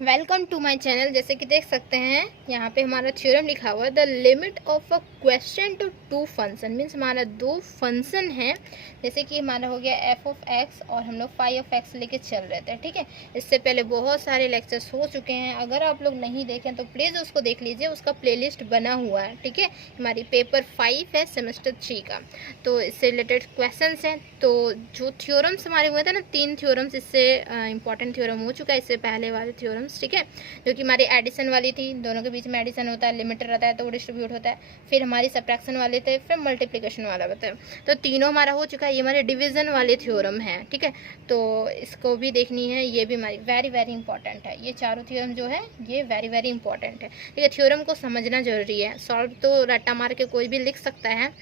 Welcome to my channel. जैसे कि देख सकते हैं यहाँ पे हमारा थ्योरम लिखा हुआ है, the limit of a quotient to two function. Means हमारा दो फंक्शन है, जैसे कि हमारा हो गया एफ ऑफ एक्स और हम लोग फाई ऑफ एक्स लेके चल रहे थे। ठीक है, इससे पहले बहुत सारे लेक्चर्स हो चुके हैं, अगर आप लोग नहीं देखें तो प्लीज़ उसको देख लीजिए, उसका प्लेलिस्ट बना हुआ है। ठीक है, हमारी पेपर 5 है सेमेस्टर 3 का, तो इससे रिलेटेड क्वेश्चन हैं। तो जो थ्योरम्स हमारे हुए थे ना, 3 थ्योरम्स इससे इंपॉर्टेंट थ्योरम हो चुका है, इससे पहले वाले थ्योरम्स। ठीक है, जो कि हमारी एडिशन वाली थी, दोनों के बीच में एडिशन होता है, लिमिट रहता है तो वो डिस्ट्रीब्यूट होता है। फिर हमारी सब्ट्रैक्शन वाले थे, फिर मल्टीप्लिकेशन वाला बताया। तो तीनों हमारा हो चुका है, ये हमारे डिवीजन वाले थ्योरम है। ठीक है, तो इसको भी देखनी है, ये भी हमारी वेरी वेरी इंपॉर्टेंट है। ये चारों थ्योरम जो है ये वेरी वेरी इंपॉर्टेंट है। ठीक है, थ्योरम को समझना जरूरी है, सॉल्व तो रट्टा मार के कोई भी लिख सकता है,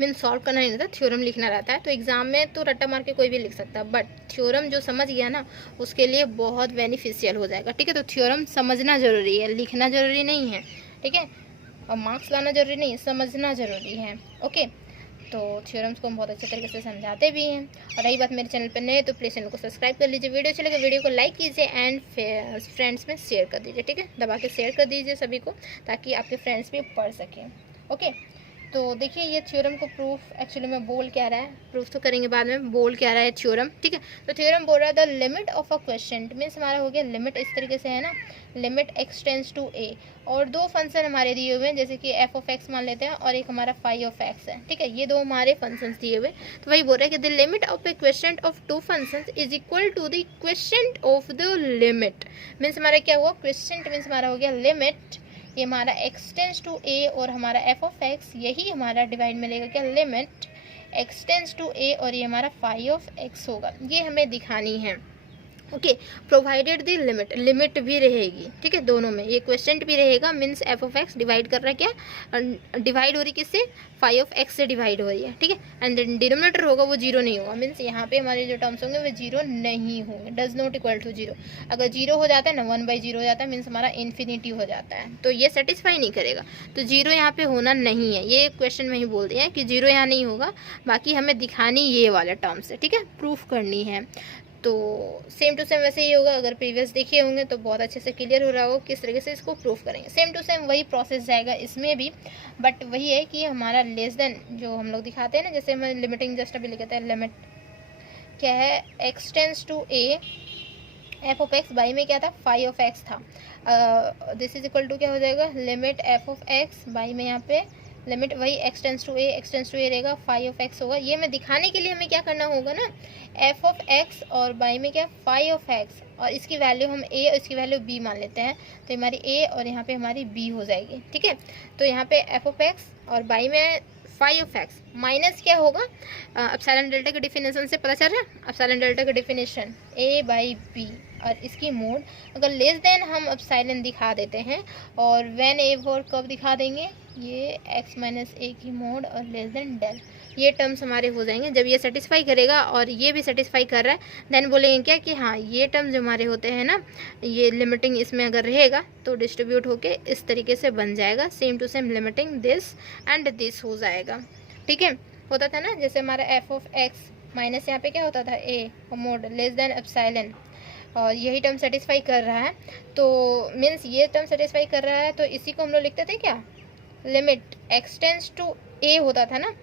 मीन सॉल्व करना नहीं रहता, थ्योरम लिखना रहता है। तो एग्जाम में तो रट्टा मार के कोई भी लिख सकता है, बट थ्योरम जो समझ गया ना उसके लिए बहुत बेनिफिशियल हो जाएगा। ठीक है, तो थ्योरम समझना जरूरी है, लिखना जरूरी नहीं है। ठीक है, और मार्क्स लाना जरूरी नहीं है, समझना जरूरी है। ओके, तो थ्योरम्स को हम बहुत अच्छे तरीके से समझाते भी हैं। और रही बात मेरे चैनल पर नए तो प्लीज़ चैनल को सब्सक्राइब कर लीजिए, वीडियो चलेगा वीडियो को लाइक कीजिए एंड फ्रेंड्स में शेयर कर दीजिए। ठीक है, दबा के शेयर कर दीजिए सभी को, ताकि आपके फ्रेंड्स भी पढ़ सकें। ओके, तो देखिए ये थ्योरम को प्रूफ एक्चुअली में बोल क्या रहा है, प्रूफ तो करेंगे बाद में, बोल क्या रहा है थ्योरम। ठीक है, तो थ्योरम बोल रहा है the limit of a question, means हमारा हो गया लिमिट इस तरीके से है ना, लिमिट एक्स टेंड्स टू ए, और दो फंक्शन हमारे दिए हुए हैं, जैसे कि एफ ऑफ एक्स मान लेते हैं और एक हमारा फाई ऑफ एक्स है। ठीक है, ये दो हमारे फंक्शंस दिए हुए, तो वही बोल रहा है कि the limit of a quotient of two functions is equal to the quotient of the limit. Means हमारा क्या हुआ, क्वेश्चन मीन्स हमारा हो गया लिमिट, ये हमारा एक्स टेंड्स टू ए और हमारा एफ ऑफ एक्स, यही हमारा डिवाइड में लेगा क्या, लिमिट एक्स टेंड्स टू ए, और ये हमारा फाई ऑफ एक्स होगा, ये हमें दिखानी है। ओके, प्रोवाइडेड दी लिमिट, लिमिट भी रहेगी। ठीक है, दोनों में ये क्वेश्चन भी रहेगा, means F of x divide कर रहा है क्या, डिवाइड हो रही किससे, फाई ऑफ एक्स से डिवाइड हो रही है। ठीक है, एंड डिनोमिनेटर होगा वो जीरो नहीं होगा, मीन्स यहाँ पे हमारे जो टर्म्स होंगे वो जीरो नहीं होंगे, does not equal to zero. अगर जीरो हो जाता है ना, 1/0 हो जाता है, मीन्स हमारा इन्फिनिटी हो जाता है, तो ये सेटिस्फाई नहीं करेगा। तो जीरो यहाँ पे होना नहीं है, ये क्वेश्चन में ही बोल दिया है कि जीरो यहाँ नहीं होगा, बाकी हमें दिखानी ये वाले टर्म्स है। ठीक है, प्रूफ करनी है। तो सेम टू सेम वैसे ही होगा, अगर प्रीवियस देखे होंगे तो बहुत अच्छे से क्लियर हो रहा होगा किस तरीके से इसको प्रूफ करेंगे। सेम टू सेम वही प्रोसेस जाएगा इसमें भी, बट वही है कि हमारा लेस देन जो हम लोग दिखाते हैं ना, जैसे हम लिमिटिंग जस्ट अभी लिखते हैं, लिमिट क्या है, x tends to a f of x, by में क्या था, फाई ऑफ एक्स था, दिस इज इक्वल टू क्या हो जाएगा, limit F of x, by में यहाँ पे लिमिट वही एक्स टेंस टू ए रहेगा, फाई ऑफ एक्स होगा। ये मैं दिखाने के लिए हमें क्या करना होगा ना, एफ ऑफ एक्स और बाई में क्या, फाई ऑफ एक्स, और इसकी वैल्यू हम ए और इसकी वैल्यू बी मान लेते हैं, तो हमारी ए और यहाँ पे हमारी बी हो जाएगी। ठीक है, तो यहाँ पे एफ ऑफ एक्स और बाई में फाई ऑफ एक्स माइनस क्या होगा, एप्सिलॉन डेल्टा की डिफिनेशन से पता चल रहा है, एप्सिलॉन डेल्टा की डिफिनेशन ए बाई बी, और इसकी मोड अगर लेस देन हम एप्सिलॉन दिखा देते हैं, और व्हेन ए और कब दिखा देंगे, ये x माइनस ए की मोड और लेस देन डेल, ये टर्म्स हमारे हो जाएंगे। जब ये सेटिस्फाई करेगा और ये भी सेटिस्फाई कर रहा है, देन बोलेंगे क्या कि हाँ ये टर्म्स जो हमारे होते हैं ना, ये लिमिटिंग इसमें अगर रहेगा तो डिस्ट्रीब्यूट होके इस तरीके से बन जाएगा, same to same limiting this and this हो जाएगा। ठीक है, होता था ना जैसे हमारा एफ ऑफ एक्स माइनस यहाँ पे क्या होता था, ए मोड लेस देन एप्सिलॉन, और यही टर्म सेटिस्फाई कर रहा है, तो मीन्स ये टर्म सेटिस्फाई कर रहा है, तो इसी को हम लोग लिखते थे क्या, लिमिट एक्स टेंस टू ए होता था ना,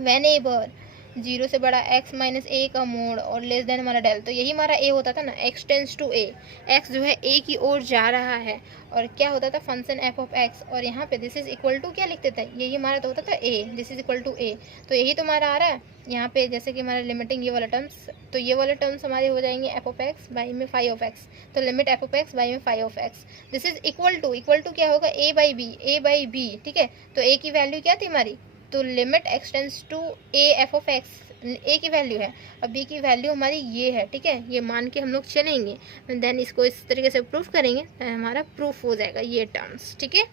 व्हेन ए बर जीरो से बड़ा एक्स माइनस ए का मोड और लेस देन हमारा डेल, तो यही हमारा ए होता था ना, x tends to a, x जो है ए की ओर जा रहा है, और क्या होता था फंक्शन एफ ऑफ एक्स, और यहाँ पे दिस इज इक्वल टू क्या लिखते थे, यही हमारा तो होता था ए, this is equal to a, तो यही तो हमारा आ रहा है यहाँ पे, जैसे कि हमारा लिमिटिंग ये वाला टर्म्स, तो ये वाले टर्म्स हमारे हो जाएंगे एफ ऑफ एक्स बाई में फाई ऑफ एक्स, तो limit F of x by में phi of X, this is equal to क्या होगा, ए बाई बी। ठीक है, तो ए की वैल्यू क्या थी हमारी, तो limit x tends to a f of x, a की वैल्यू है, अब बी की वैल्यू हमारी ये है। ठीक है, ये मान के हम लोग चलेंगे, देन इसको इस तरीके से प्रूफ करेंगे, तो हमारा प्रूफ हो जाएगा ये टर्म्स। ठीक है,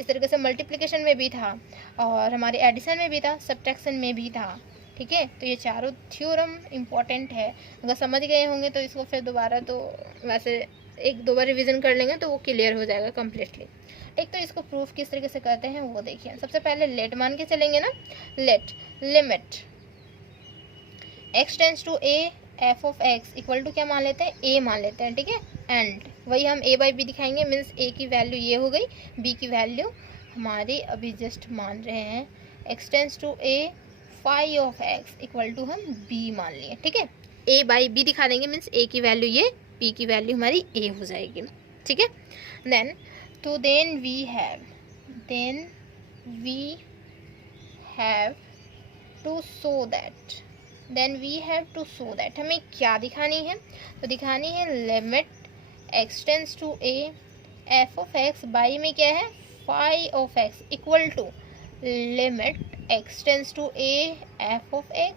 इस तरीके से मल्टीप्लिकेशन में भी था, और हमारे एडिशन में भी था, सब्ट्रैक्शन में भी था। ठीक है, तो ये चारों थ्योरम इम्पॉर्टेंट है, अगर समझ गए होंगे तो इसको फिर दोबारा तो वैसे एक दो बार रिविज़न कर लेंगे तो वो क्लियर हो जाएगा कम्प्लीटली। एक तो इसको प्रूफ किस तरीके से करते हैं वो देखिए, सबसे पहले लेट मान के चलेंगे ना, let limit x tends to a f of x equal to क्या मान लेते हैं, ए मान लेते हैं। ठीक है, एंड वही हम a बाई बी दिखाएंगे, मीन्स a की वैल्यू ये हो गई, b की वैल्यू हमारी अभी जस्ट मान रहे हैं x tends to a phi of x equal to हम b मान लिए, ठीक है। a बाई बी दिखा देंगे, मीन्स a की वैल्यू ये, b की वैल्यू हमारी a हो जाएगी, ठीक है। देन तो then we have to show that हमें क्या दिखानी है, तो दिखानी है limit x tends to a f of x by में क्या है phi of x equal to limit x tends to a f of x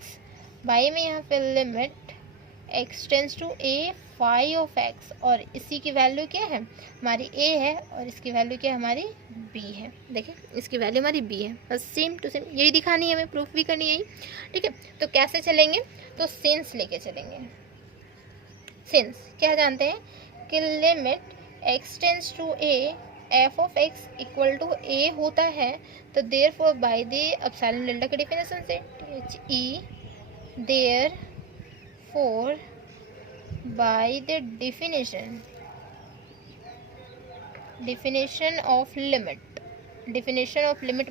by में यहाँ पे limit x tends to a phi of x, और इसी की value क्या है हमारी a है और इसकी वैल्यू क्या है हमारी b है। देखिए इसकी वैल्यू हमारी b है, बस सेम टू सेम यही दिखानी है, हमें प्रूफ भी करनी है यही, ठीक है। तो कैसे चलेंगे, तो सिंस लेके चलेंगे। सिंस क्या जानते हैं कि limit x tends to a f of x equal to a होता है, तो therefore by the epsilon delta के डेफिनेशन से therefore by the definition of limit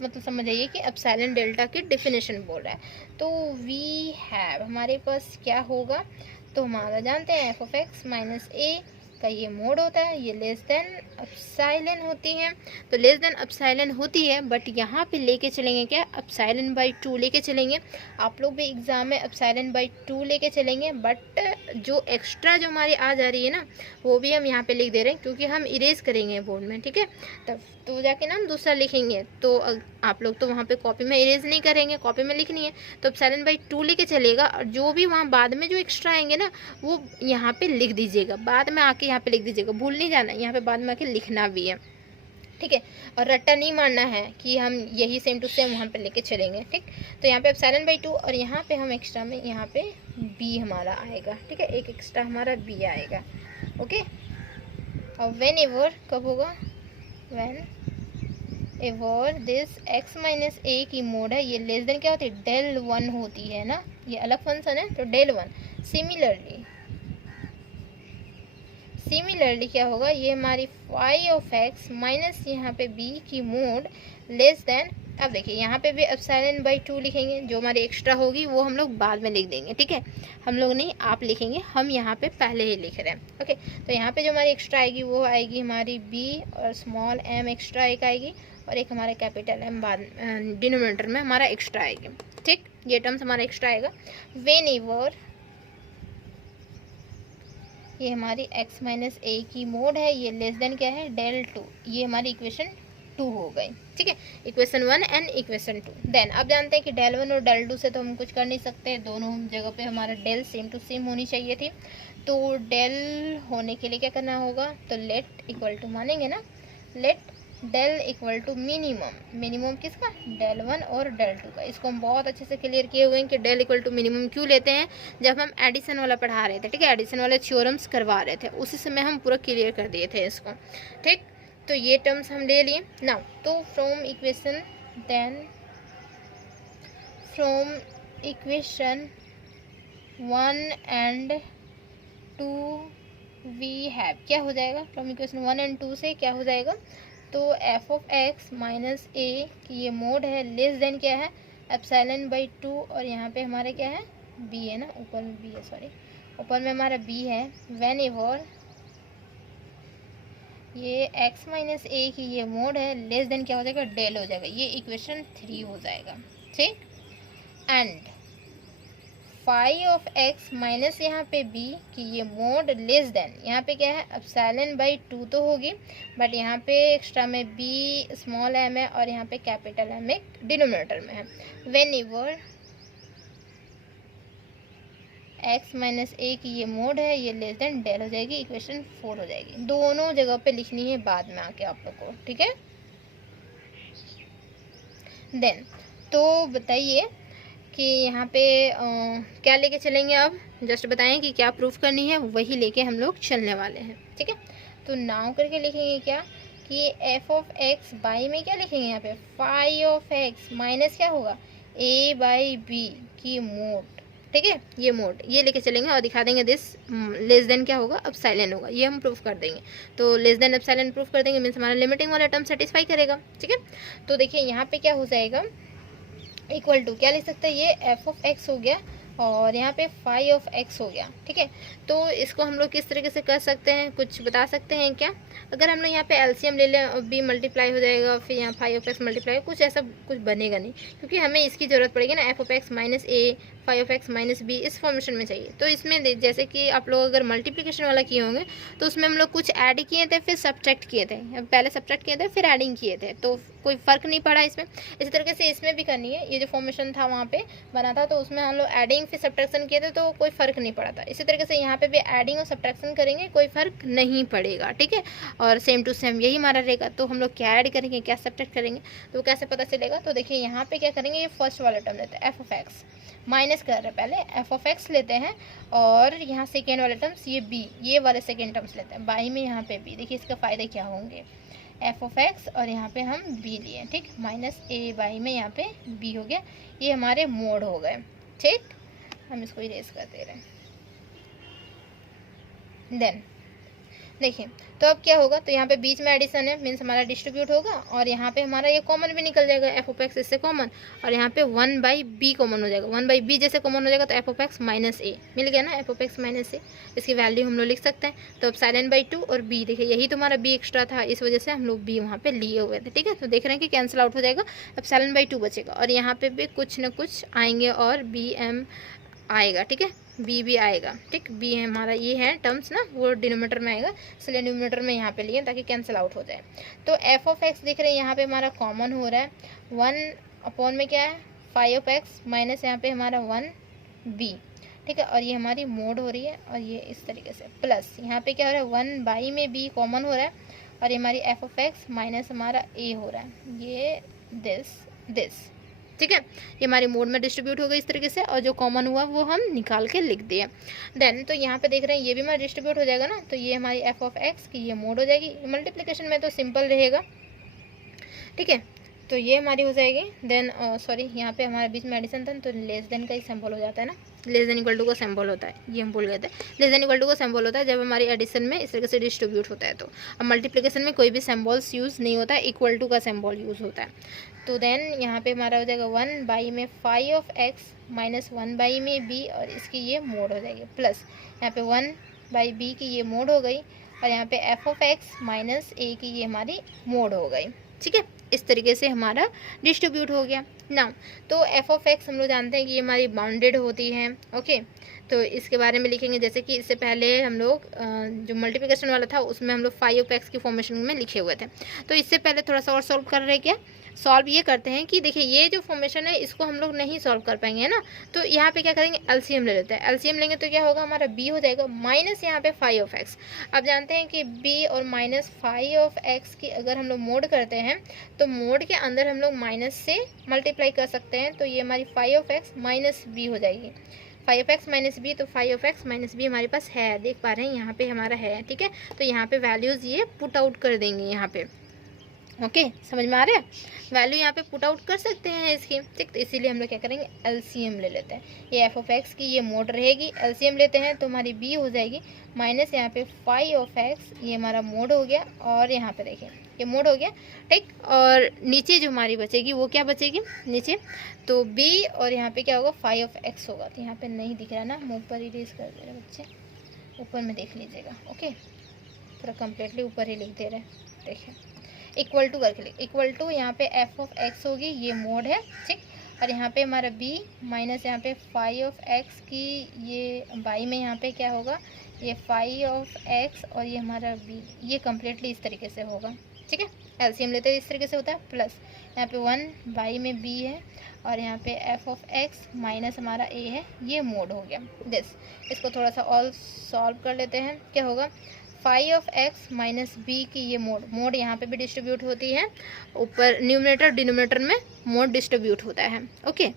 मतलब समझ आइए कि एप्सिलॉन डेल्टा की डेफिनेशन बोल रहा है। तो वी हैव हमारे पास क्या होगा, तो हमारा जानते हैं F of x minus a का ये मोड होता है, ये लेस देन एप्सिलॉन होती है, तो लेस देन एप्सिलॉन होती है, बट यहाँ पे लेके चलेंगे क्या एप्सिलॉन बाई 2 लेके चलेंगे। आप लोग भी एग्जाम में एप्सिलॉन बाई 2 लेके चलेंगे, बट जो एक्स्ट्रा जो हमारी आ जा रही है ना वो भी हम यहाँ पे लिख दे रहे हैं, क्योंकि हम इरेज करेंगे बोर्ड में, ठीक है। तब तो जाके ना हम दूसरा लिखेंगे, तो आप लोग तो वहाँ पे कॉपी में इरेज नहीं करेंगे, कॉपी में लिखनी है, तो एप्सिलॉन बाई 2 लेके चलेगा, और जो भी वहाँ बाद में जो एक्स्ट्रा आएंगे ना वो यहाँ पे लिख दीजिएगा, बाद में आके यहाँ पे लिख दीजिएगा, भूल नहीं जाना, यहाँ पे बाद में आके लिखना भी है, ठीक है। और रट्टा नहीं मारना है कि हम यही सेम टू सेम वहाँ पे लेके चलेंगे, ठीक। तो यहाँ पे एप्सिलॉन बाई 2 और यहाँ पे हम एक्स्ट्रा में यहाँ पे b हमारा आएगा, ठीक है, एक एक्स्ट्रा हमारा b आएगा, ओके। और वेन एवर कब होगा, whenever this x minus a की मोड है ये लेस देन क्या होती है डेल 1 होती है ना, ये अलग फंक्शन है तो डेल 1। सिमिलरली क्या होगा, ये हमारी फाई ऑफ एक्स माइनस यहाँ पे b की मोड लेस देन, अब देखिए यहाँ पे भी एप्सिलॉन बाई 2 लिखेंगे, जो हमारी एक्स्ट्रा होगी वो हम लोग बाद में लिख देंगे, ठीक है। हम लोग नहीं आप लिखेंगे, हम यहाँ पे पहले ही लिख रहे हैं, ओके। तो यहाँ पे जो हमारी एक्स्ट्रा आएगी वो आएगी हमारी b और स्मॉल m एक्स्ट्रा एक आएगी, और एक हमारा कैपिटल M बाद डिनोमिनेटर में हमारा एक्स्ट्रा आएगी, ठीक। ये टर्म्स हमारा एक्स्ट्रा आएगा। वेन एवर ये हमारी x माइनस ए की मोड है, ये लेस देन क्या है डेल 2, ये हमारी इक्वेशन 2 हो गई, ठीक है, इक्वेशन 1 एंड इक्वेशन 2। देन अब जानते हैं कि डेल 1 और डेल 2 से तो हम कुछ कर नहीं सकते, दोनों जगह पे हमारा डेल सेम टू सेम होनी चाहिए थी, तो डेल होने के लिए क्या करना होगा, तो लेट इक्वल टू मानेंगे ना, let del equal to minimum किसका, डेल 1 और डेल 2 का। इसको हम बहुत अच्छे से क्लियर किए हुए हैं कि डेल इक्वल टू मिनिमम क्यों लेते हैं, जब हम एडिशन वाला पढ़ा रहे थे, ठीक है, एडिशन वाले थ्योरम्स करवा रहे थे, उसी समय हम पूरा क्लियर कर दिए थे इसको, ठीक। तो ये टर्म्स हम ले लिए नाउ, तो from equation 1 and 2 we have क्या हो जाएगा, फ्रॉम इक्वेशन 1 एंड 2 से क्या हो जाएगा, तो F of x minus a की ये मोड है लेस देन क्या है एप्सिलॉन बाई 2, और यहाँ पे हमारे क्या है b है ना, ऊपर में b है, सॉरी ऊपर में हमारा b है। वेन एवर ये x माइनस ए की ये मोड है लेस देन क्या हो जाएगा डेल हो जाएगा, ये इक्वेशन 3 हो जाएगा, ठीक। And phi of x minus यहाँ पे b की ये मोड लेस देन, यहाँ पे क्या है एप्सिलॉन बाई 2 तो होगी, बट यहाँ पे एक्स्ट्रा में b स्मॉल m है, और यहाँ पे कैपिटल M एक डिनोमिनेटर में है। When ever x minus a की ये मोड है ये लेस देन डेल हो जाएगी, इक्वेशन 4 हो जाएगी। दोनों जगह पे लिखनी है बाद में आके आप लोग को, ठीक है। देन तो बताइए कि यहाँ पे क्या लेके चलेंगे, अब जस्ट बताएं कि क्या प्रूफ करनी है, वही लेके हम लोग चलने वाले हैं, ठीक है। तो नाउ करके लिखेंगे क्या कि एफ ऑफ एक्स बाई में क्या लिखेंगे, यहाँ पे फाई ऑफ एक्स माइनस क्या होगा a बाई बी की मोड, ठीक है, ये मोड ये लेके चलेंगे और दिखा देंगे दिस लेस देन क्या होगा, एप्सिलॉन होगा, ये हम प्रूफ कर देंगे। तो लेस देन एप्सिलॉन प्रूफ कर देंगे मीन्स हमारा लिमिटिंग वाला टर्म सेटिस्फाई करेगा। ठीक है, तो देखिए यहाँ पे क्या हो जाएगा, इक्वल टू क्या लिख सकते हैं, ये एफ ऑफ एक्स हो गया और यहाँ पे फाई ऑफ एक्स हो गया। ठीक है, तो इसको हम लोग किस तरीके से कर सकते हैं, कुछ बता सकते हैं क्या? अगर हम लोग यहाँ पे एलसीएम ले लें और बी मल्टीप्लाई हो जाएगा, फिर यहाँ फाई ऑफ एक्स मल्टीप्लाई, कुछ ऐसा कुछ बनेगा नहीं, क्योंकि हमें इसकी ज़रूरत पड़ेगी ना, f of x minus a phi of x minus b इस फॉर्मेशन में चाहिए। तो इसमें जैसे कि आप लोग अगर मल्टीप्लिकेशन वाला किए होंगे तो उसमें हम लोग कुछ ऐड किए थे फिर सब्ट्रैक्ट किए थे, पहले सब्ट्रैक्ट किए थे फिर एडिंग किए थे, तो कोई फ़र्क नहीं पड़ा इसमें। इसी तरीके से इसमें भी करनी है, ये जो फॉर्मेशन था वहाँ पे बना था तो उसमें हम लोग एडिंग फिर सब्ट्रैक्शन किए थे तो कोई फ़र्क नहीं पड़ा था। इसी तरीके से यहाँ पे भी एडिंग और सब्ट्रैक्शन करेंगे, कोई फ़र्क नहीं पड़ेगा। ठीक है, और सेम टू सेम यही हमारा रहेगा। तो हम लोग क्या ऐड करेंगे, क्या सब्ट्रैक्ट करेंगे, तो कैसे पता चलेगा? तो देखिए यहाँ पे क्या करेंगे, ये फर्स्ट वाला टर्म लेते हैं एफ ऑफ एक्स, माइनस कर रहे हैं पहले एफ ऑफ एक्स लेते हैं और यहाँ सेकेंड वाले टर्म्स ये बी, ये वाले सेकेंड टर्म्स लेते हैं बाई में यहाँ पे बी। देखिए इसका फ़ायदे क्या होंगे, एफ ऑफ एक्स और यहाँ पे हम बी लिए, ठीक, माइनस ए बाई में यहाँ पे बी हो गया, ये हमारे मोड हो गए। ठीक, हम इसको इरेज कर दे रहे हैं। देन देखिए तो अब क्या होगा, तो यहाँ पे बीच में एडिशन है मीन्स हमारा डिस्ट्रीब्यूट होगा और यहाँ पे हमारा ये कॉमन भी निकल जाएगा, एफ ऑफ एक्स इससे कॉमन, और यहाँ पे 1/b कॉमन हो जाएगा, 1/b जैसे कॉमन हो जाएगा तो एफ ऑफ एक्स माइनस ए मिल गया ना, एफ ऑफ एक्स माइनस ए, इसकी वैल्यू हम लोग लिख सकते हैं। तो अब साइलेंट बाई 2 और b, देखिए यही तो हमारा b एक्स्ट्रा था, इस वजह से हम लोग b वहाँ पे लिए हुए थे। ठीक है, तो देख रहे हैं कि कैंसिल आउट हो जाएगा, अब साइलेंट बाई 2 बचेगा और यहाँ पे भी कुछ न कुछ आएंगे और बी एम आएगा। ठीक है, बी भी आएगा। ठीक, बी है हमारा, ये है टर्म्स ना, वो डिनोमिनेटर में आएगा, इसलिए डिनोमिनेटर में यहाँ पे लिए ताकि कैंसिल आउट हो जाए। तो एफ ऑफ एक्स देख रहे हैं यहाँ पे हमारा कॉमन हो रहा है, 1 में क्या है फाई ऑफ एक्स माइनस यहाँ पे हमारा 1b। ठीक है, और ये हमारी मोड हो रही है और ये इस तरीके से प्लस यहाँ पे क्या हो रहा है 1/, में b कॉमन हो रहा है और ये हमारी एफ ऑफ एक्स माइनस हमारा a हो रहा है, ये दिस। ठीक है, ये हमारी मोड में डिस्ट्रीब्यूट हो गई इस तरीके से, और जो कॉमन हुआ वो हम निकाल के लिख दिए। देन तो यहाँ पे देख रहे हैं ये भी हमारा डिस्ट्रीब्यूट हो जाएगा ना, तो ये हमारी एफ ऑफ एक्स की ये मोड हो जाएगी। मल्टीप्लिकेशन में तो सिंपल रहेगा। ठीक है, तो ये हमारी हो जाएगी। देन सॉरी यहाँ पे हमारे बीच में एडिशन था तो लेस देन का ही सिंबल हो जाता है ना, लेस देन इक्वल टू का सिंबल होता है, ये हम भूल गए थे। लेस देन इक्वल टू का सिंबल होता है जब हमारी एडिशन में इस तरीके से डिस्ट्रीब्यूट होता है। तो अब मल्टीप्लिकेशन में कोई भी सिंबल्स यूज़ नहीं होता है, इक्वल टू का सिंबल यूज़ होता है। तो देन यहाँ पे हमारा हो जाएगा 1/, में फाई ऑफ एक्स माइनस 1/, में b और इसकी ये मोड हो जाएगी, प्लस यहाँ पे 1/b की ये मोड हो गई और यहाँ पे F of x minus a की ये हमारी मोड हो गई। ठीक है, इस तरीके से हमारा डिस्ट्रीब्यूट हो गया ना। तो एफ ऑफ एक्स हम लोग जानते हैं कि ये हमारी बाउंडेड होती है। ओके, तो इसके बारे में लिखेंगे जैसे कि इससे पहले हम लोग जो मल्टीप्लिकेशन वाला था उसमें हम लोग फाई ऑफ एक्स की फॉर्मेशन में लिखे हुए थे। तो इससे पहले थोड़ा सा और सॉल्व कर रहे हैं, क्या सॉल्व ये करते हैं कि देखिए ये जो फॉर्मेशन है इसको हम लोग नहीं सॉल्व कर पाएंगे, है ना। तो यहाँ पे क्या करेंगे, एलसीएम ले लेते हैं। एलसीएम लेंगे तो क्या होगा, हमारा b हो जाएगा माइनस यहाँ पे फाई ऑफ एक्स। अब जानते हैं कि b और माइनस फाई ऑफ एक्स की अगर हम लोग मोड करते हैं तो मोड के अंदर हम लोग माइनस से मल्टीप्लाई कर सकते हैं, तो ये हमारी phi of x minus b हो जाएगी। Phi of x minus b, तो phi of x minus b हमारे पास है, देख पा रहे हैं यहाँ पे हमारा है। ठीक है, तो यहाँ पे वैल्यूज़ ये पुट आउट कर देंगे यहाँ पे। ओके, समझ में आ रहा है, वैल्यू यहाँ पे पुट आउट कर सकते हैं इसकी। ठीक, तो इसीलिए हम लोग क्या करेंगे, एलसीएम ले लेते हैं। ये एफ ऑफ एक्स की ये मोड रहेगी, एलसीएम लेते हैं तो हमारी बी हो जाएगी माइनस यहाँ पे फाई ऑफ एक्स, ये हमारा मोड हो गया और यहाँ पे देखिए ये मोड हो गया। ठीक, और नीचे जो हमारी बचेगी वो क्या बचेगी नीचे, तो बी और यहाँ पे क्या होगा फाई ऑफ एक्स होगा। तो यहाँ पे नहीं दिख रहा ना, हम ऊपर इरेज कर दे रहे बच्चे, ऊपर में देख लीजिएगा। ओके, पूरा कम्प्लीटली ऊपर ही लिख दे रहे हैं। देखिए इक्वल टू करके लिख, इक्वल टू यहाँ पे एफ ऑफ एक्स होगी, ये मोड है। ठीक, और यहाँ पे हमारा b माइनस यहाँ पे फाई ऑफ एक्स की ये बाई में यहाँ पे क्या होगा, ये फाई ऑफ एक्स और ये हमारा b, ये कम्प्लीटली इस तरीके से होगा। ठीक है, एलसीएम लेते हैं इस तरीके से होता है, प्लस यहाँ पे 1/, में b है और यहाँ पे एफ ऑफ एक्स माइनस हमारा a है, ये मोड हो गया दिस। इसको थोड़ा सा और सॉल्व कर लेते हैं, क्या होगा, phi of x minus b की ये मोड यहाँ पे भी डिस्ट्रीब्यूट होती है, ऊपर न्यूमरेटर डिनोमिनेटर में मोड डिस्ट्रीब्यूट होता है। ओके,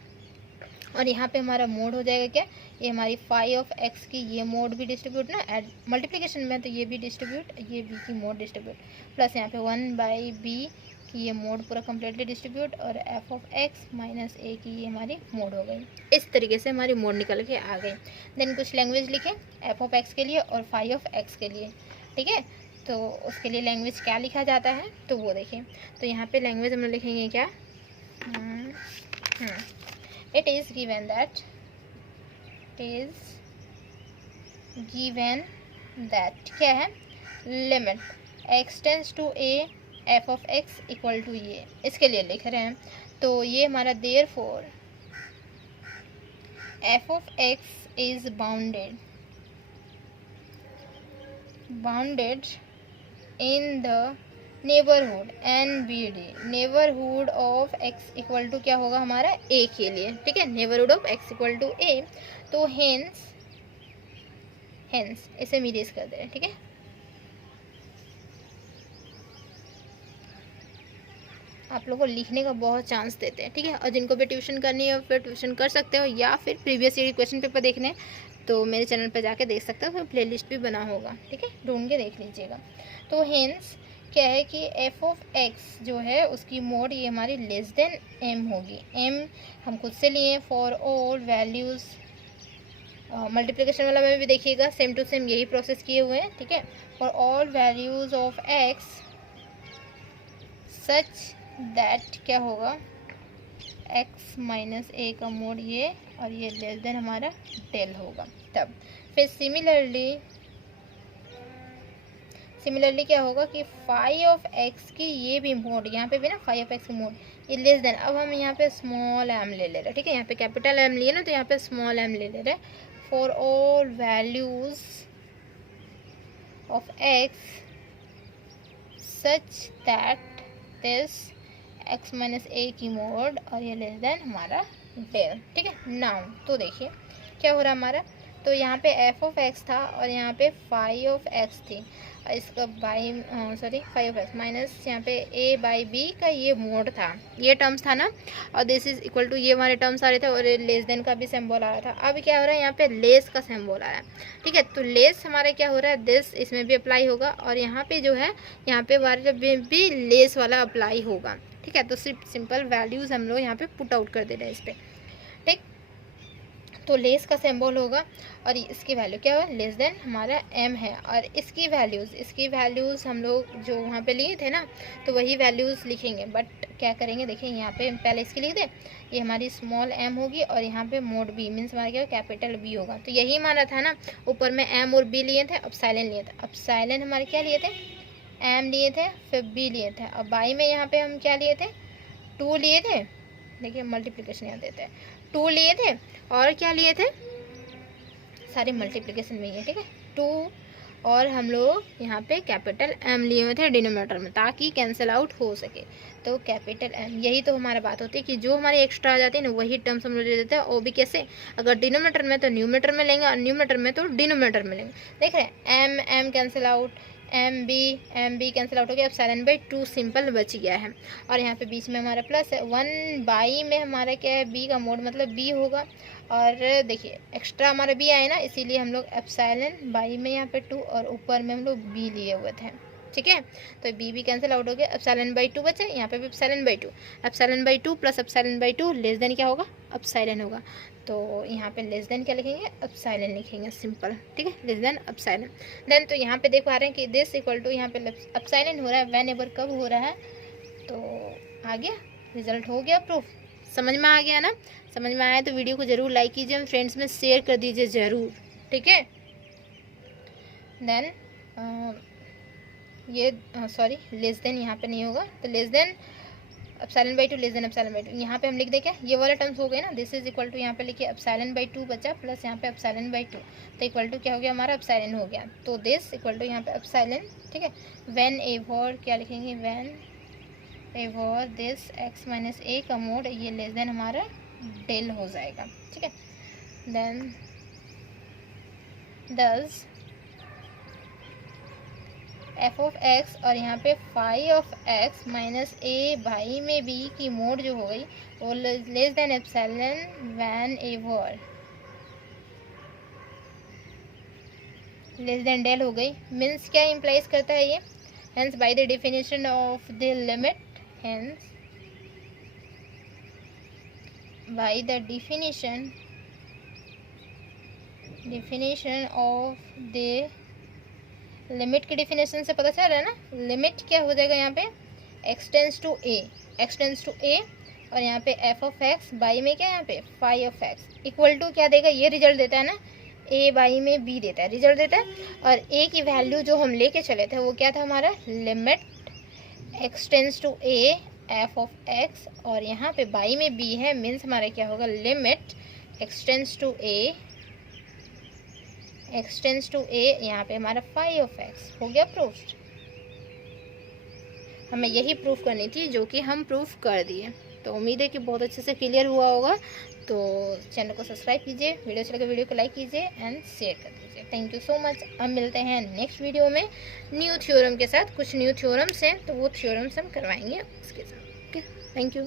और यहाँ पे हमारा मोड हो जाएगा क्या, ये हमारी फाई ऑफ एक्स की ये मोड भी डिस्ट्रीब्यूट ना, मल्टीप्लिकेशन में तो ये भी डिस्ट्रीब्यूट, ये बी की मोड डिस्ट्रीब्यूट, प्लस यहाँ पे 1/b कि ये मोड पूरा कम्प्लीटली डिस्ट्रीब्यूट, और F of x minus a की ये हमारी मोड हो गई। इस तरीके से हमारी मोड निकल के आ गई। देन कुछ लैंग्वेज लिखें एफ ऑफ एक्स के लिए और फाई ऑफ एक्स के लिए, ठीक है। तो उसके लिए लैंग्वेज क्या लिखा जाता है तो वो देखें। तो यहाँ पे लैंग्वेज हम लोग लिखेंगे क्या, इट इज़ गिवन दैट, क्या है, limit x tends to a f of x equal to ये, इसके लिए लिख रहे हैं। तो ये हमारा therefore f of x is bounded in the neighbourhood NBD, neighbourhood of x equal to क्या होगा हमारा ए के लिए, ठीक है, neighbourhood of x equal to a. तो हेंस इसे हम इरेज कर दे रहे हैं, ठीक है। आप लोगों को लिखने का बहुत चांस देते हैं, ठीक है। और जिनको भी ट्यूशन करनी है फिर ट्यूशन कर सकते हो, या फिर प्रीवियस ईयर क्वेश्चन पेपर देखने तो मेरे चैनल पर जाके देख सकते हो, फिर प्लेलिस्ट भी बना होगा, ठीक है, ढूंढ के देख लीजिएगा। तो हेंस क्या है कि एफ ऑफ एक्स जो है उसकी मोड ये हमारी लेस देन एम होगी। एम हम खुद से लिए फॉर ऑल वैल्यूज़, मल्टीप्लिकेशन वाला में भी देखिएगा सेम टू सेम यही प्रोसेस किए हुए हैं, ठीक है। For all values of x such that क्या होगा x माइनस ए का मोड ये, और ये लेस देन हमारा डेल होगा तब। फिर सिमिलरली क्या होगा कि फाई ऑफ एक्स की ये भी मोड, यहाँ पे भी ना फाई ऑफ एक्स की मोड ये लेस देन, अब हम यहाँ पे स्मॉल एम ले ले रहे हैं, ठीक है, यहाँ पे कैपिटल एम लिए ना तो यहाँ पे स्मॉल एम ले ले रहे हैं। For all values of x such that this x minus a की मोड और ये लेस देन हमारा डेल, ठीक है। नाउ तो देखिए क्या हो रहा है हमारा, तो यहाँ पे एफ ऑफ एक्स था और यहाँ पे फाई ऑफ एक्स थी, इसका फाई ऑफ एक्स माइनस यहाँ पे ए बाई बी का ये मोड था, ये टर्म्स था ना, और दिस इज इक्वल टू ये हमारे टर्म्स आ रहे थे, और लेस देन का भी सिंबल आ रहा था। अब क्या हो रहा है यहाँ पे लेस का सिंबल आ रहा है, ठीक है। तो लेस हमारा क्या हो रहा है, दिस इसमें भी अप्लाई होगा, और यहाँ पे जो है यहाँ पे वाले भी लेस वाला अप्लाई होगा, ठीक है। तो सिर्फ सिंपल वैल्यूज़ हम लोग यहाँ पे पुट आउट कर दे रहे हैं इस पर, ठीक। तो लेस का सिंबल होगा और इसकी वैल्यू क्या है, लेस देन हमारा m है, और इसकी वैल्यूज़ हम लोग जो वहाँ पे लिए थे ना तो वही वैल्यूज़ लिखेंगे, बट क्या करेंगे देखिए यहाँ पे पहले इसकी लिख दे, ये हमारी स्मॉल m होगी, और यहाँ पे मोड b मीन्स हमारा क्या कैपिटल B होगा। तो यही हमारा था ना, ऊपर में m और b लिए थे, अब साइलेंट लिए थे, अब साइलेंट हमारे क्या लिए थे, m लिए थे, फिर b लिए थे, अब बाई में यहाँ पे हम क्या लिए थे, 2 लिए थे, देखिए मल्टीप्लिकेशन यहाँ देते हैं, 2 लिए थे, और क्या लिए थे, सारे मल्टीप्लिकेशन में ही है, ठीक है, 2, और हम लोग यहाँ पे कैपिटल M लिए हुए थे डिनोमिनेटर में ताकि कैंसिल आउट हो सके। तो कैपिटल M, यही तो हमारा बात होती है कि जो हमारी एक्स्ट्रा आ जाती है ना वही टर्म्स हम लोग ले लेते हैं, वो भी कैसे, अगर डिनोमिनेटर में तो न्यूमिनेटर में लेंगे, और न्यूमिनेटर में तो डिनोमिनेटर में लेंगे। देख रहे हैं M cancel out, M B cancel out हो गया, अब साइलेंट बाई 2 सिंपल बच गया है, और यहाँ पे बीच में हमारा प्लस है, 1 बाई में हमारा क्या है, बी का मोड मतलब बी होगा, और देखिए एक्स्ट्रा हमारा बी आया ना इसीलिए हम लोग एप्सिलॉन बाई में यहाँ पे 2 और ऊपर में हम लोग बी लिए हुए थे, ठीक है। तो बी कैंसिल आउट हो गया, एप्सिलॉन बाई 2 बचा, यहाँ पे भी epsilon by 2, epsilon by 2 plus epsilon by 2 less than क्या होगा, एप्सिलॉन होगा। तो यहाँ पे लेस देन क्या लिखेंगे, एप्सिलॉन लिखेंगे, सिंपल, ठीक है, लेस देन एप्सिलॉन। देन तो यहाँ पे देख पा रहे हैं कि दिस इक्वल टू यहाँ पे एप्सिलॉन हो रहा है, व्हेन एवर कब हो रहा है, तो आ गया रिजल्ट, हो गया प्रूफ, समझ में आ गया ना। समझ में आया तो वीडियो को ज़रूर लाइक कीजिए और फ्रेंड्स में शेयर कर दीजिए ज़रूर, ठीक है। देन ये सॉरी लेस देन यहाँ पे नहीं होगा, तो less than epsilon by 2 less than epsilon by 2, यहाँ पे हम लिख दे क्या, ये वाला टर्म्स हो गए ना, दिस इज इक्वल टू यहाँ पे लिखिए एप्सिलॉन बाई 2 बचा प्लस यहाँ पे एप्सिलॉन बाई 2, तो इक्वल टू क्या हो गया हमारा एप्सिलॉन हो गया, तो दिस इक्वल टू यहाँ पे एप्सिलॉन, ठीक है। व्हेन एवर क्या लिखेंगे, whenever this x minus a का मोड ये लेस देन हमारा डेल हो जाएगा, ठीक है। देन दस एफ ऑफ एक्स और यहाँ पे phi of x minus a by में बी की मोड जो हो गई वो less than epsilon whenever less than del हो गई, मीन्स क्या इम्प्लाइज करता है ये, hence by the definition of the limit hence by the definition of the limit की डिफिनेशन से पता चल रहा है ना, लिमिट क्या हो जाएगा यहाँ पे, x टेंस टू a और यहाँ पे f ऑफ x बाई में क्या यहाँ पे phi of x equal to क्या देगा, ये रिजल्ट देता है ना, a बाई में b देता है, रिजल्ट देता है। और a की वैल्यू जो हम लेके चले थे वो क्या था हमारा, limit x tends to a f of x और यहाँ पे बाई में b है, मीन्स हमारा क्या होगा, limit x tends to a यहाँ पे हमारा फाई ऑफ x हो गया प्रूफ। हमें यही प्रूफ करनी थी जो कि हम प्रूफ कर दिए। तो उम्मीद है कि बहुत अच्छे से क्लियर हुआ होगा। तो चैनल को सब्सक्राइब कीजिए, वीडियो अच्छा लगे वीडियो को लाइक कीजिए एंड शेयर कर दीजिए। Thank you so much. अब मिलते हैं नेक्स्ट वीडियो में न्यू थ्योरम के साथ। कुछ न्यू थ्योरम्स हैं तो वो थ्योरम्स हम करवाएंगे उसके साथ। Okay, thank you.